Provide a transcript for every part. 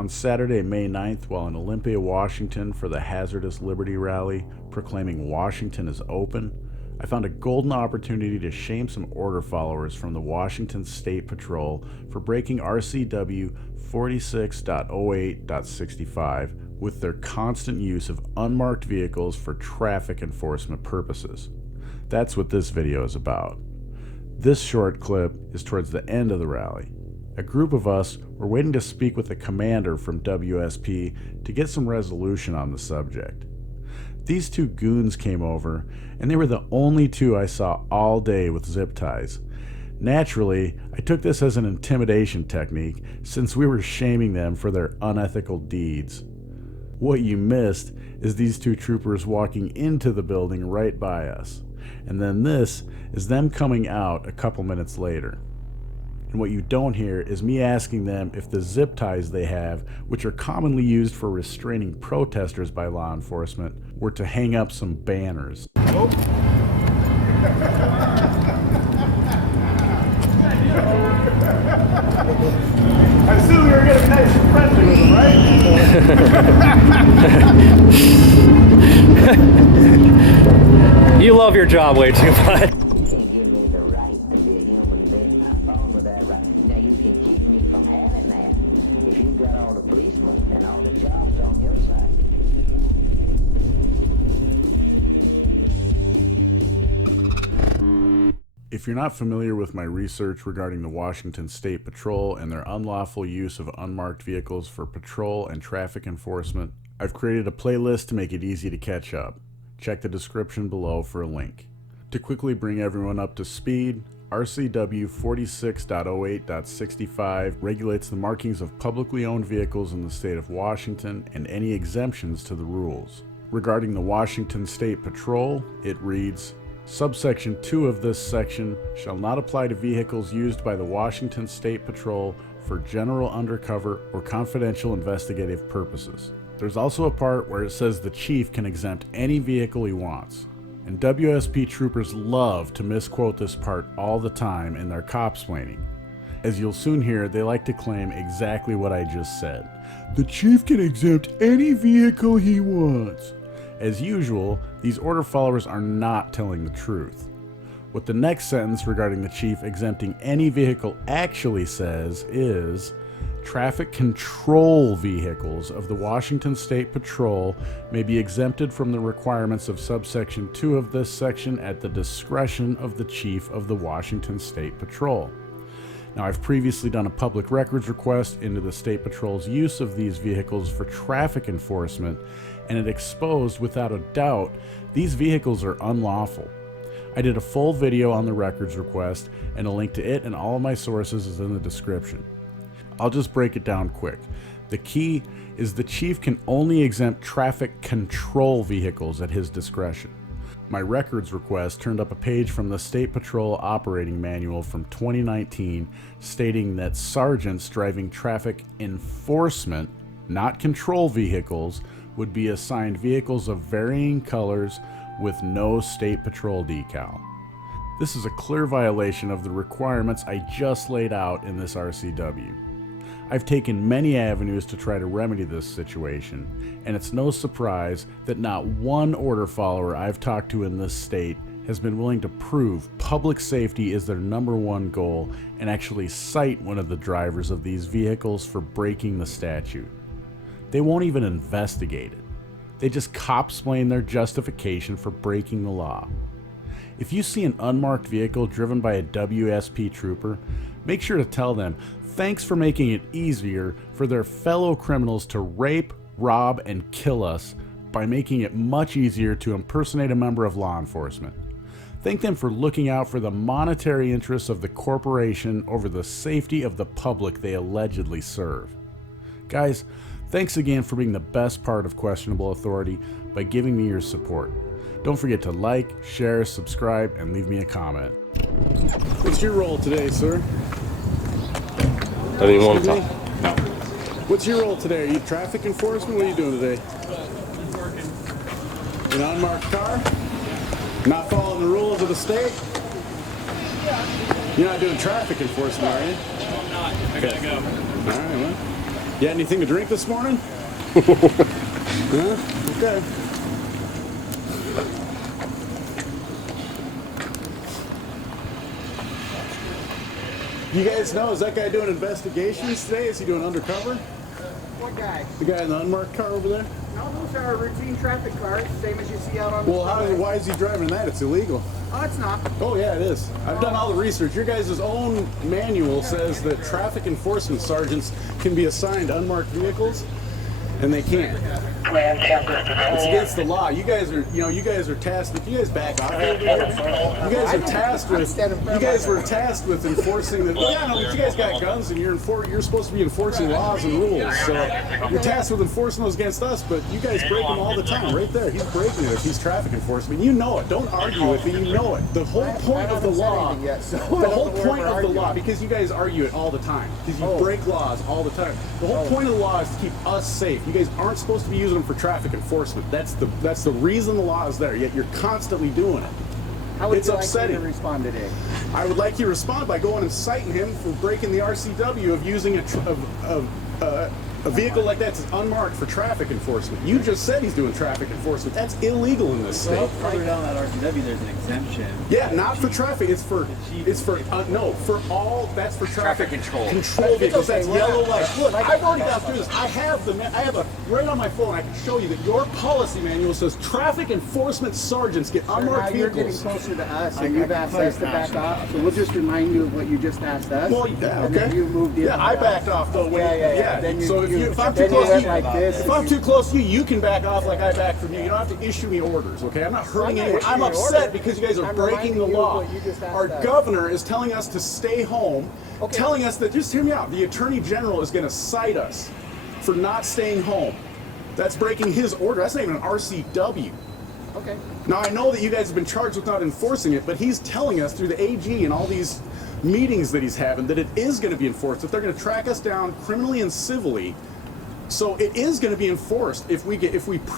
On Saturday, May 9th, while in Olympia, Washington for the Hazardous Liberty Rally proclaiming Washington is open, I found a golden opportunity to shame some order followers from the Washington State Patrol for breaking RCW 46.08.65 with their constant use of unmarked vehicles for traffic enforcement purposes. That's what this video is about. This short clip is towards the end of the rally. A group of us were waiting to speak with the commander from WSP to get some resolution on the subject. These two goons came over, and they were the only two I saw all day with zip ties. Naturally, I took this as an intimidation technique since we were shaming them for their unethical deeds. What you missed is these two troopers walking into the building right by us, and then this is them coming out a couple minutes later. And what you don't hear is me asking them if the zip ties they have, which are commonly used for restraining protesters by law enforcement, were to hang up some banners. Oh. I assume we were going to be nice and friendly with them, right? You love your job way too much. If you're not familiar with my research regarding the Washington State Patrol and their unlawful use of unmarked vehicles for patrol and traffic enforcement, I've created a playlist to make it easy to catch up. Check the description below for a link. To quickly bring everyone up to speed, RCW 46.08.65 regulates the markings of publicly owned vehicles in the state of Washington and any exemptions to the rules. Regarding the Washington State Patrol, it reads, Subsection 2 of this section shall not apply to vehicles used by the Washington State Patrol for general undercover or confidential investigative purposes. There's also a part where it says the chief can exempt any vehicle he wants. And WSP troopers love to misquote this part all the time in their copsplaining. As you'll soon hear, they like to claim exactly what I just said. The chief can exempt any vehicle he wants. As usual, these order followers are not telling the truth. What the next sentence regarding the chief exempting any vehicle actually says is, traffic control vehicles of the Washington State Patrol may be exempted from the requirements of subsection 2 of this section at the discretion of the chief of the Washington State Patrol. Now, I've previously done a public records request into the State Patrol's use of these vehicles for traffic enforcement, and it exposed without a doubt these vehicles are unlawful. I did a full video on the records request, and a link to it and all of my sources is in the description. I'll just break it down quick. The key is the chief can only exempt traffic control vehicles at his discretion. My records request turned up a page from the State Patrol Operating Manual from 2019 stating that sergeants driving traffic enforcement, not control vehicles, would be assigned vehicles of varying colors with no State Patrol decal. This is a clear violation of the requirements I just laid out in this RCW. I've taken many avenues to try to remedy this situation, and it's no surprise that not one order follower I've talked to in this state has been willing to prove public safety is their #1 goal and actually cite one of the drivers of these vehicles for breaking the statute. They won't even investigate it. They just copsplain their justification for breaking the law. If you see an unmarked vehicle driven by a WSP trooper, make sure to tell them, thanks for making it easier for their fellow criminals to rape, rob, and kill us by making it much easier to impersonate a member of law enforcement. Thank them for looking out for the monetary interests of the corporation over the safety of the public they allegedly serve. Guys, thanks again for being the best part of Questionable Authority by giving me your support. Don't forget to like, share, subscribe, and leave me a comment. What's your role today, sir? I didn't want to talk. No. What's your role today? Are you traffic enforcement? What are you doing today? Working. An unmarked car? Not following the rules of the state? Yeah. You're not doing traffic enforcement, are you? No, I'm not. I gotta go. All right, well. You had anything to drink this morning? Huh? Okay. You guys know, is that guy doing investigations today? Is he doing undercover? What guy? The guy in the unmarked car over there? No, those are routine traffic cars, same as you see out on the Well, freeway. why is he driving that? It's illegal. Oh, it's not. Oh, yeah, it is. I've done all the research. Your guys' own manual says that traffic enforcement sergeants can be assigned unmarked vehicles, and they can't. It's against the law. You guys are, you guys are tasked. If you guys back off, you guys are tasked with. You guys were tasked with enforcing the. Yeah, no, but you guys got guns, and you're supposed to be enforcing laws and rules. So you're tasked with enforcing those against us, but you guys break them all the time. Right there, he's breaking it. If he's traffic enforcement, you know it. Don't argue with it. You know it. The whole point of the law. The whole point of the law, because you guys argue it all the time, because you break laws all the time. The whole point of the law is to keep us safe. You guys aren't supposed to be using them for traffic enforcement. That's the reason the law is there. Yet you're constantly doing it. How would It's you like upsetting. me to respond today? I would like you to respond by going and citing him for breaking the RCW of using a vehicle like that's unmarked for traffic enforcement. You just said he's doing traffic enforcement. That's illegal in this state. Further down that RCW, there's an exemption. Yeah, not for traffic. It's for no, for all. That's for traffic control. Control vehicles. okay, That's we're yellow not- light. Look, I've already gone through this. I have a right on my phone. I can show you that your policy manual says traffic enforcement sergeants get Now unmarked you're getting vehicles. closer to us, I and got you've asked us to back off. So we'll just remind you of what you just asked us. Well, yeah, And then okay. you moved in. Yeah, I backed off though. Yeah. Then So if I'm too then you close to went you, like this. if I'm too close to you, you can back off like I back from you. You don't have to issue me orders, okay? I'm not hurting I'm not anyone. I'm issuing an upset order. because you guys are I'm breaking the reminding you law. of what you just asked Our us. governor is telling us to stay home, Okay. telling us that, just hear me out, the Attorney General is going to cite us for not staying home. That's breaking his order. That's not even an RCW. Okay. Now, I know that you guys have been charged with not enforcing it, but he's telling us through the AG and all these meetings that he's having that it is going to be enforced, that they're going to track us down criminally and civilly. So it is going to be enforced if we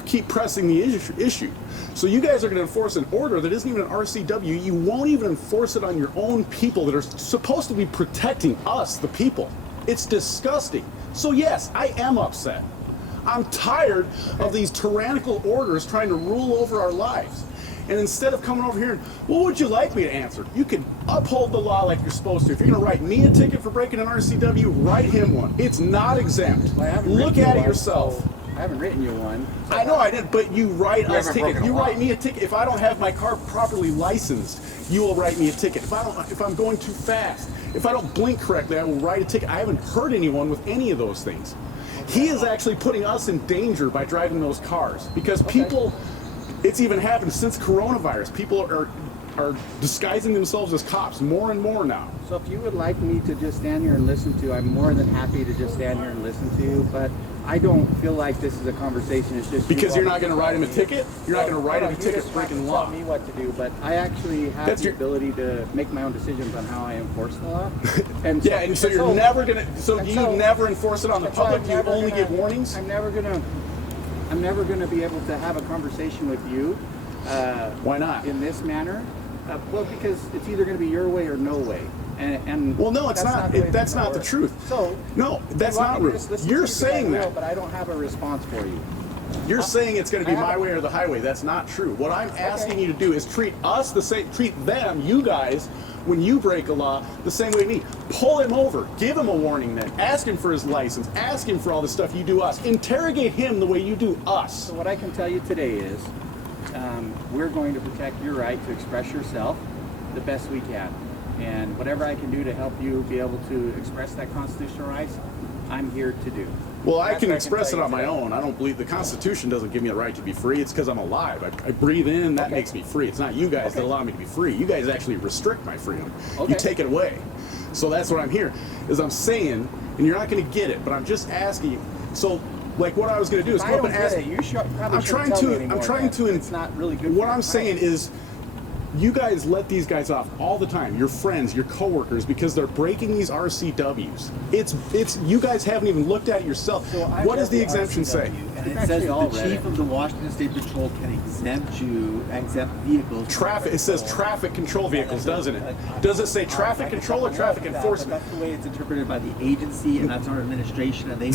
keep pressing the issue. So you guys are going to enforce an order that isn't even an RCW. You won't even enforce it on your own people that are supposed to be protecting us, the people. It's disgusting. So yes, I am upset. I'm tired of these tyrannical orders trying to rule over our lives. And instead of coming over here and, what would you like me to answer? You can uphold the law like you're supposed to. If you're going to write me a ticket for breaking an RCW, write him one. It's not exempt. Well, I haven't Look written you at it one, yourself. so I haven't written you one. I know I didn't, but you write us haven't tickets. broken You the law. write me a ticket. If I don't have my car properly licensed, you will write me a ticket. If I'm going too fast, if I don't blink correctly, I will write a ticket. I haven't hurt anyone with any of those things. He is actually putting us in danger by driving those cars because people. It's even happened since coronavirus. People are disguising themselves as cops more and more now. So if you would like me to just stand here and listen to, I'm more than happy to just stand here and listen to you, but I don't feel like this is a conversation. It's just Because you're not going to write him a ticket? You're not going to write him a ticket for breaking the law? Tell me what to do, but I actually have That's the your- ability to make my own decisions on how I enforce the law. And Yeah, and so you're never going to, so do you never enforce it on the and so public? I'm Do you never only gonna- give warnings? I'm never gonna be able to have a conversation with you. Why not? In this manner? Well, because it's either going to be your way or no way. And Well, no, it's that's not. the way That's gonna not the work. truth. So No, that's you want not me to real. just listen to You're you because I saying will, that. but I don't have a response for you. You're saying it's going to be I my haven't- way or the highway. That's not true. What I'm asking you to do is treat us the same, treat them, you guys, when you break a law, the same way me. Pull him over. Give him a warning then. Ask him for his license. Ask him for all the stuff you do us. Interrogate him the way you do us. So what I can tell you today is we're going to protect your right to express yourself the best we can. And whatever I can do to help you be able to express that constitutional rights, I'm here to do. Well, I That's can what I express can it tell on you my today. own. I don't believe the Constitution doesn't give me a right to be free. It's because I'm alive. I breathe in, that Okay. makes me free. It's not you guys that Okay. allow me to be free. You guys actually restrict my freedom. Okay. You take it away. So that's what I'm here, is I'm saying, and you're not going to get it, but I'm just asking you. So, like, what I was going to do is If I come up don't and get ask. it, you should probably I'm shouldn't trying tell to. me I'm anymore trying then. to. It's not really good. What for I'm your saying client. is, You guys let these guys off all the time, your friends, your coworkers, because they're breaking these RCWs. It's you guys haven't even looked at it yourself. So what does the exemption say? And it says that the chief of the Washington State Patrol can exempt vehicles. Traffic. It says traffic control vehicles, doesn't it? Does it say traffic control or traffic enforcement? That's the way it's interpreted by the agency, and that's our administration, and they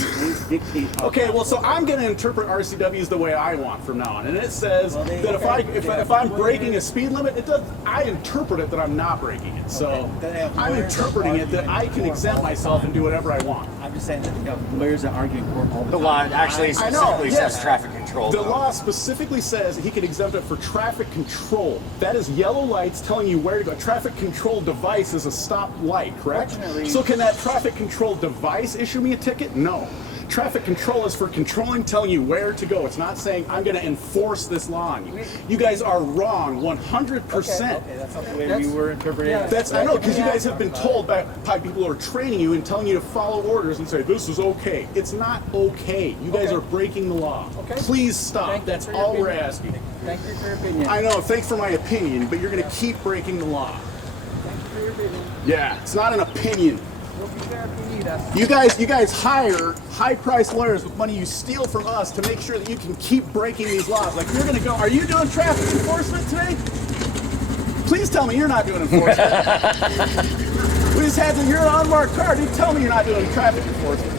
dictate. Okay, well, so I'm going to interpret RCWs the way I want from now on, and it says that if I'm breaking a speed limit, it does. I interpret it that I'm not breaking it. So I'm interpreting it that I can exempt myself and do whatever I want. I'm just saying that lawyers that argue in court all the The time. law actually specifically says traffic control. The though. law specifically says he can exempt it for traffic control. That is yellow lights telling you where to go. A traffic control device is a stop light, correct? Fortunately- So can that traffic control device issue me a ticket? No. Traffic control is for controlling, telling you where to go. It's not saying I'm going to enforce this law on you. You guys are wrong 100%. Okay, that's not the way we were interpreting it. That's, I know, because you guys have been told by people who are training you and telling you to follow orders and say, this is okay. It's not okay. You guys are breaking the law. Okay. Please stop. Thank you That's for your all we're opinion. asking. Thank you for your opinion. I know, thanks for my opinion, but you're going to keep breaking the law. Thank you for your opinion. Yeah, it's not an opinion. We'll be there if you need us. You guys hire high-priced lawyers with money you steal from us to make sure that you can keep breaking these laws. Like, you're going to go, are you doing traffic enforcement today? Please tell me you're not doing enforcement. We just had you're an unmarked car. Dude, tell me you're not doing traffic enforcement.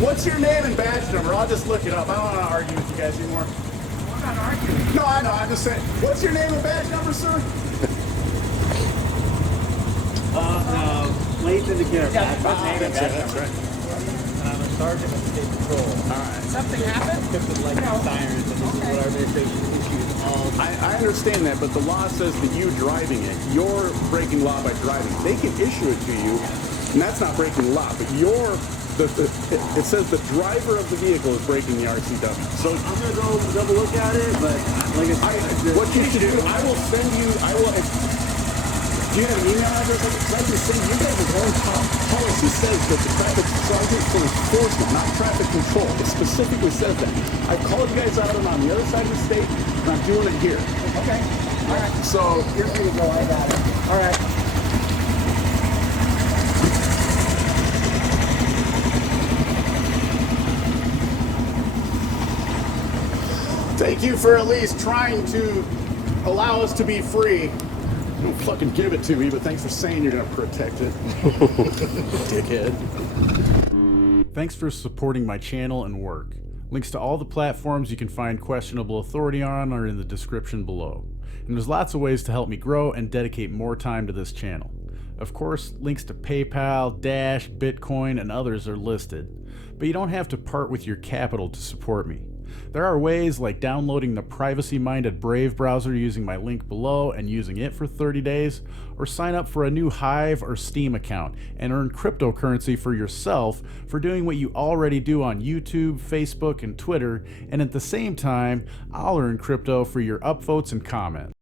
What's your name and badge number? I'll just look it up. I don't want to argue with you guys anymore. We're not arguing. No, I know. I'm just saying. What's your name and badge number, sir? Late indicator. Yeah, that's right. I'm a sergeant of state patrol. Something happened? Equipped with lights and sirens, and this is what our administration issues all. I understand that, but the law says that you driving it, you're breaking law by driving. They can issue it to you, and that's not breaking the law, but it says the driver of the vehicle is breaking the RCW. So I'm gonna go double look at it, but like I said, what you should do, I will send you, do you have an email address? Because I can send you guys' own policy says that the traffic sergeant for enforcement, not traffic control. It specifically says that. I called you guys out on the other side of the state, and I'm doing it here. Okay. All right. So You're free to go. I got it. All right. thank you for at least trying to allow us to be free. Don't fucking give it to me, but thanks for saying you're gonna protect it. Dickhead. Thanks for supporting my channel and work. Links to all the platforms you can find questionable authority on are in the description below. And there's lots of ways to help me grow and dedicate more time to this channel. Of course, links to PayPal, Dash, Bitcoin, and others are listed. But you don't have to part with your capital to support me. There are ways like downloading the privacy-minded Brave browser using my link below and using it for 30 days, or sign up for a new Hive or Steam account and earn cryptocurrency for yourself for doing what you already do on YouTube, Facebook, and Twitter, and at the same time, I'll earn crypto for your upvotes and comments.